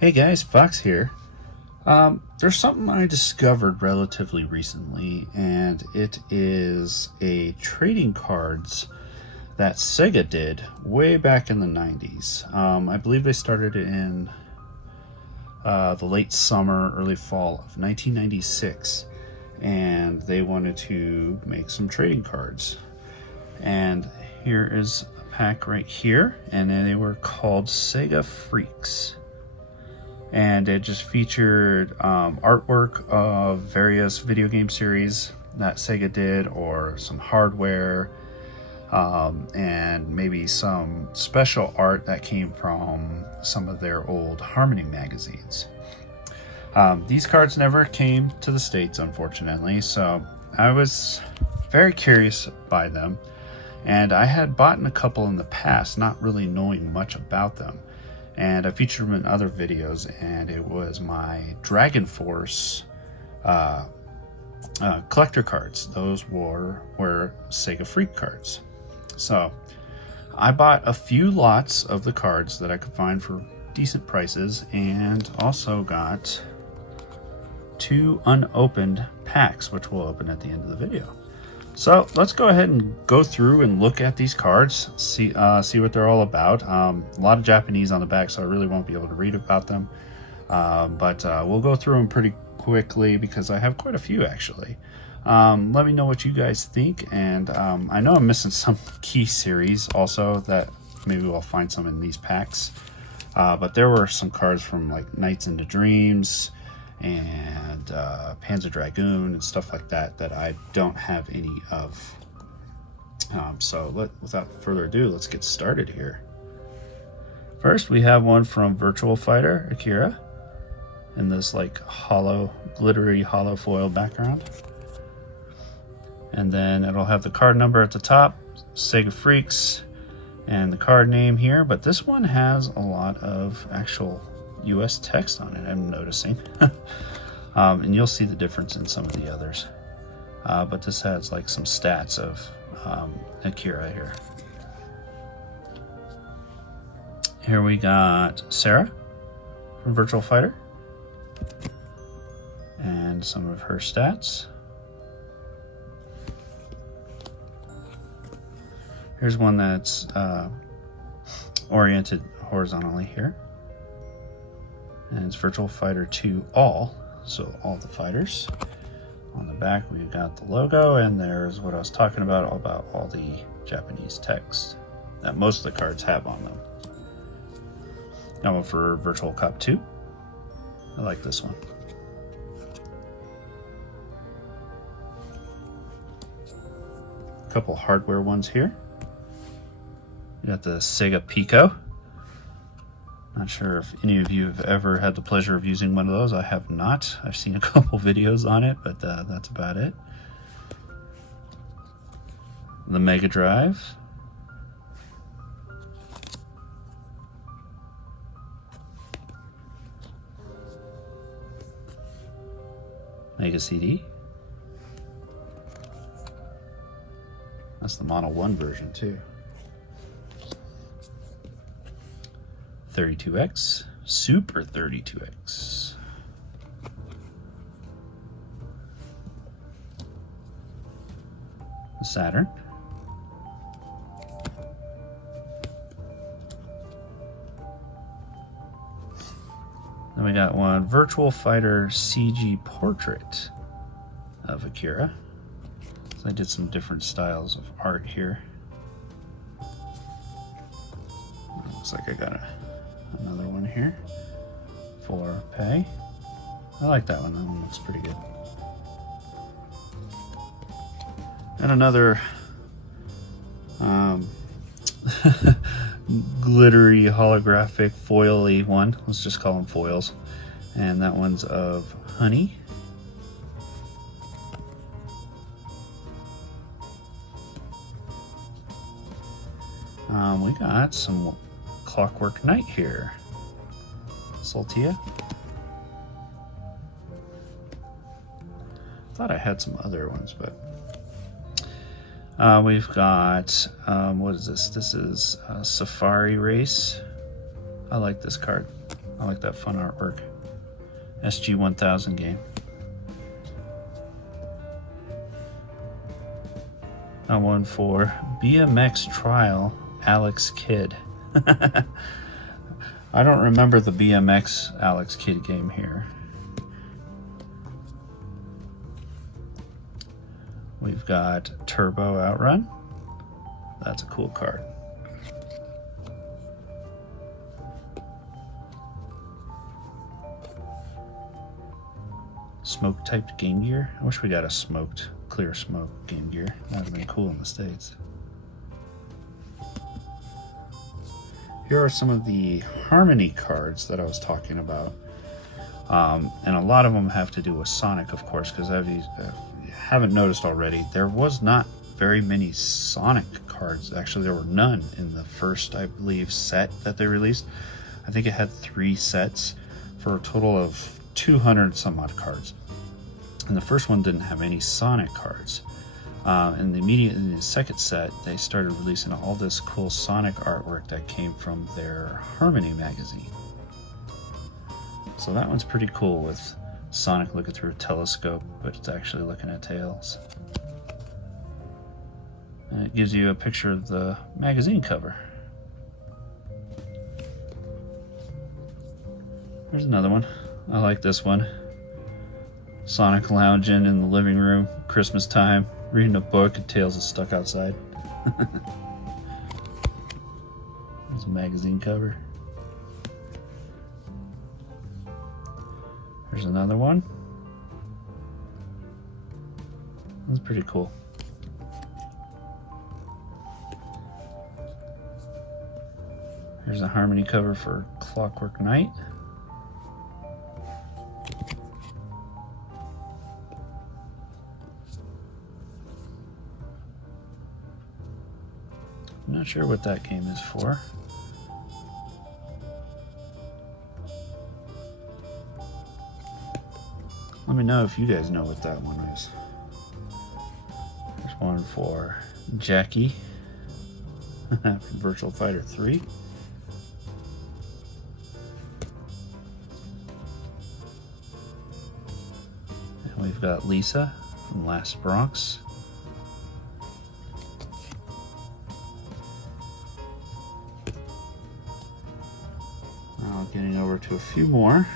Hey guys, Fox here. There's something I discovered relatively recently, and it is a trading cards that Sega did way back in the 90s. I believe they started in the late summer, early fall of 1996, and they wanted to make some trading cards. And here is a pack right here, and they were called Sega Freaks. And it just featured artwork of various video game series that Sega did, or some hardware, and maybe some special art that came from some of their old Harmony magazines. These cards never came to the States, unfortunately, so I was very curious by them, and I had bought a couple in the past, not really knowing much about them. And I featured them in other videos, and it was my Dragon Force collector cards. Those were Sega Freak cards. So I bought a few lots of the cards that I could find for decent prices, and also got 2 unopened packs, which we'll open at the end of the video. So let's go ahead and go through and look at these cards, see what they're all about. A lot of Japanese on the back, so I really won't be able to read about them. But we'll go through them pretty quickly because I have quite a few actually. Let me know what you guys think, and I know I'm missing some key series also that maybe we'll find some in these packs. But there were some cards from like Nights into Dreams and Panzer Dragoon and stuff like that that I don't have any of. So without further ado, let's get started here. First, we have one from Virtual Fighter Akira in this like glittery hollow foil background. And then it'll have the card number at the top, Sega Freaks, and the card name here. But this one has a lot of actual US text on it, I'm noticing. And you'll see the difference in some of the others. But this has like some stats of Akira here. Here we got Sarah from Virtual Fighter, and some of her stats. Here's one that's oriented horizontally here. And it's Virtual Fighter 2 All, so all the fighters. On the back we've got the logo, and there's what I was talking about all the Japanese text that most of the cards have on them. Now one for Virtual Cop 2. I like this one. A couple hardware ones here. You got the Sega Pico. Not sure if any of you have ever had the pleasure of using one of those. I have not. I've seen a couple videos on it, but that's about it. The Mega Drive. Mega CD. That's the Model 1 version too. 32X, Super 32X. The Saturn. Then we got one Virtual Fighter CG portrait of Akira. So I did some different styles of art here. Looks like I got another one here for pay. I like that one. That one looks pretty good. And another glittery holographic foily one. Let's just call them foils. And that one's of Honey. We got some Clockwork Knight here. Saltia. Thought I had some other ones, but we've got what is this? This is Safari Race. I like this card. I like that fun artwork. SG-1000 game. Now one for BMX Trial Alex Kidd. I don't remember the BMX Alex Kidd game here. We've got Turbo Outrun. That's a cool card. Smoke typed Game Gear. I wish we got a smoked, clear smoke Game Gear. That would have been cool in the States. Here are some of the Harmony cards that I was talking about. And a lot of them have to do with Sonic, of course, because if you haven't noticed already, there was not very many Sonic cards. Actually, there were none in the first, I believe, set that they released. I think it had 3 sets for a total of 200 some odd cards. And the first one didn't have any Sonic cards. In the second set, they started releasing all this cool Sonic artwork that came from their Harmony magazine. So that one's pretty cool, with Sonic looking through a telescope, but it's actually looking at Tails. And it gives you a picture of the magazine cover. There's another one. I like this one. Sonic lounging in the living room, Christmas time, reading a book, and Tails is stuck outside. There's a magazine cover. There's another one. That's pretty cool. Here's a Harmony cover for Clockwork Knight. I'm not sure what that game is for. Let me know if you guys know what that one is. There's one for Jackie from Virtual Fighter 3. And we've got Lisa from Last Bronx. Now getting over to a few more.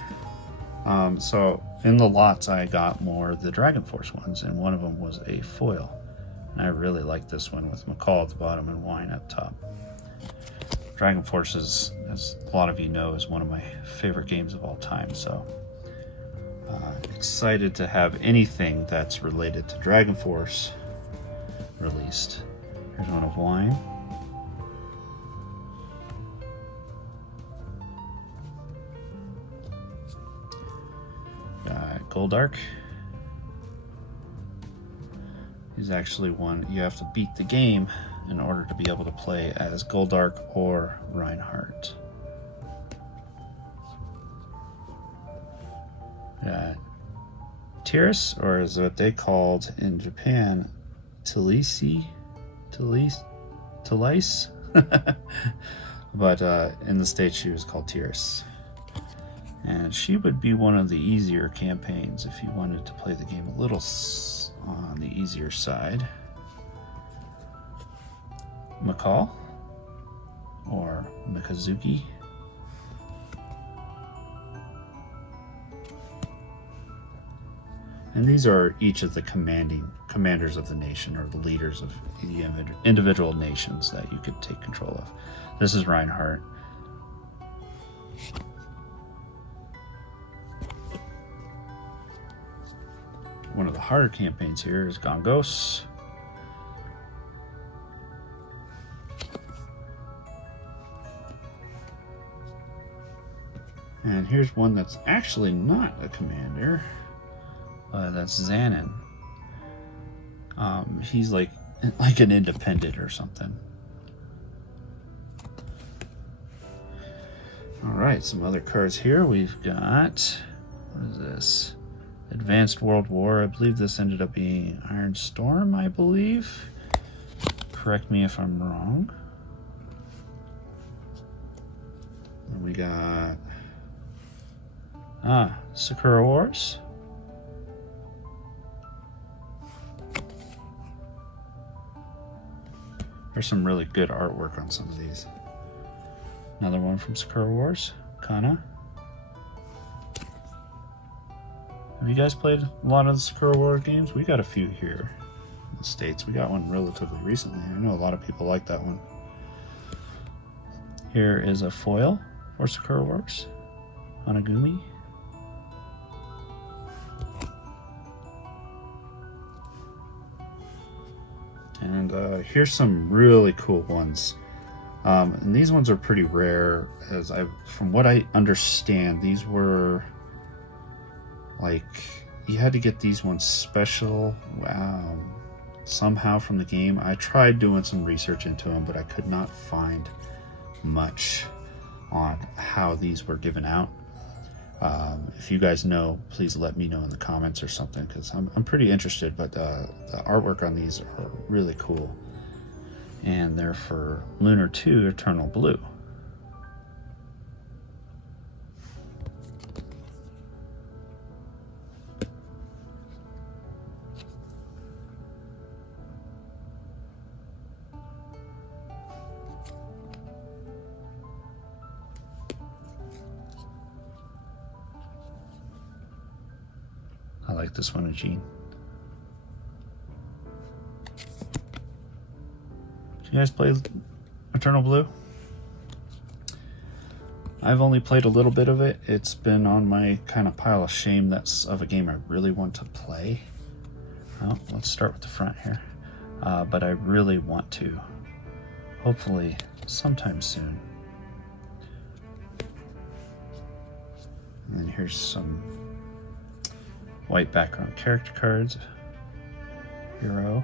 So in the lots, I got more of the Dragon Force ones, and one of them was a foil. And I really like this one with McCall at the bottom and Wine up top. Dragon Force is, as a lot of you know, is one of my favorite games of all time. So excited to have anything that's related to Dragon Force released. Here's one of Wine. Goldark. He's actually one you have to beat the game in order to be able to play as Goldark or Reinhardt. Tiris, or is what they called in Japan, Talise, but in the States she was called Tiris. And she would be one of the easier campaigns if you wanted to play the game a little on the easier side. McCall, or Mikazuki. And these are each of the commanders of the nation, or the leaders of the individual nations that you could take control of. This is Reinhardt. One of the harder campaigns here is Gongos. And here's one that's actually not a commander. That's Xanon. He's like an independent or something. All right, some other cards here. We've got, what is this? Advanced World War. I believe this ended up being Iron Storm, I believe. Correct me if I'm wrong. And we got Sakura Wars. There's some really good artwork on some of these. Another one from Sakura Wars, Kana. Have you guys played a lot of the Sakura Wars games? We got a few here in the States. We got one relatively recently. I know a lot of people like that one. Here is a foil for Sakura Wars, Hanagumi. And here's some really cool ones. And these ones are pretty rare, from what I understand, these were like, you had to get these ones special somehow from the game. I tried doing some research into them, but I could not find much on how these were given out. If you guys know, please let me know in the comments or something, because I'm pretty interested. But the artwork on these are really cool, and they're for Lunar 2 Eternal Blue. I like this one, Eugene. Did you guys play Eternal Blue? I've only played a little bit of it. It's been on my kind of pile of shame that's of a game I really want to play. Well, let's start with the front here. But I really want to. Hopefully sometime soon. And then here's some white background character cards. Hero.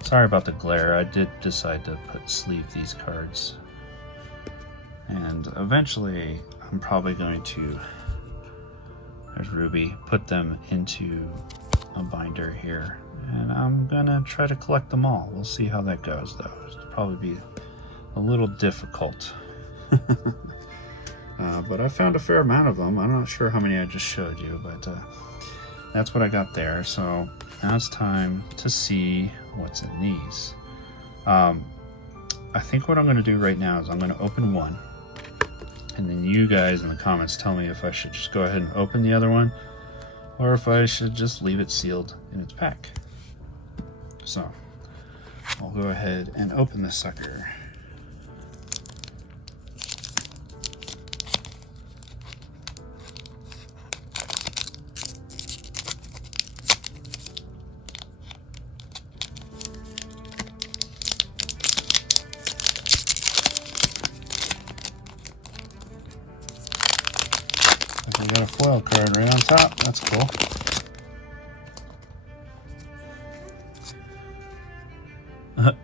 Sorry about the glare. I did decide to sleeve these cards. And eventually I'm probably going to, there's Ruby, put them into a binder here, and I'm gonna try to collect them all. We'll see how that goes, though. It'll probably be a little difficult. But I found a fair amount of them. I'm not sure how many I just showed you, but that's what I got there. So now it's time to see what's in these. I think what I'm gonna do right now is I'm gonna open one, and then you guys in the comments tell me if I should just go ahead and open the other one, or if I should just leave it sealed in its pack. So I'll go ahead and open this sucker. We got a foil card right on top. That's cool.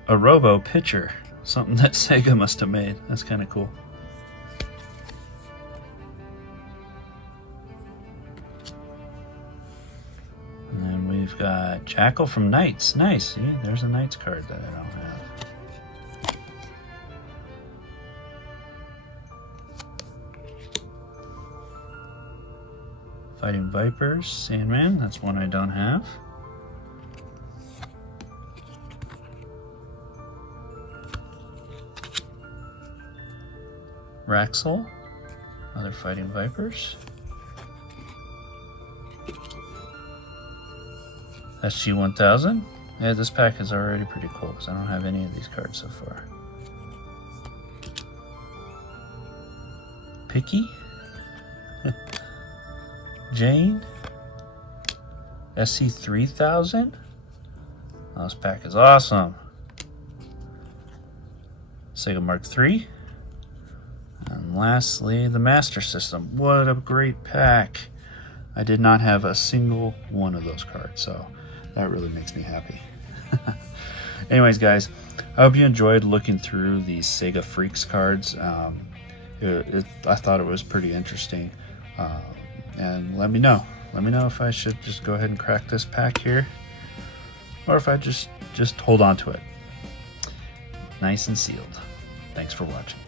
A Robo pitcher. Something that Sega must have made. That's kind of cool. And then we've got Jackal from Knights. Nice. See, there's a Knights card that I don't have. Fighting Vipers, Sandman, that's one I don't have. Raxel, other Fighting Vipers. SG-1000. Yeah, this pack is already pretty cool because I don't have any of these cards so far. Picky. Jane, SC-3000. Oh, this pack is awesome. Sega Mark III. And lastly, the Master System. What a great pack. I did not have a single one of those cards, so that really makes me happy. Anyways, guys, I hope you enjoyed looking through these Sega Freaks cards. I thought it was pretty interesting. and let me know. Let me know if I should just go ahead and crack this pack here, or if I just hold on to it nice and sealed. Thanks for watching.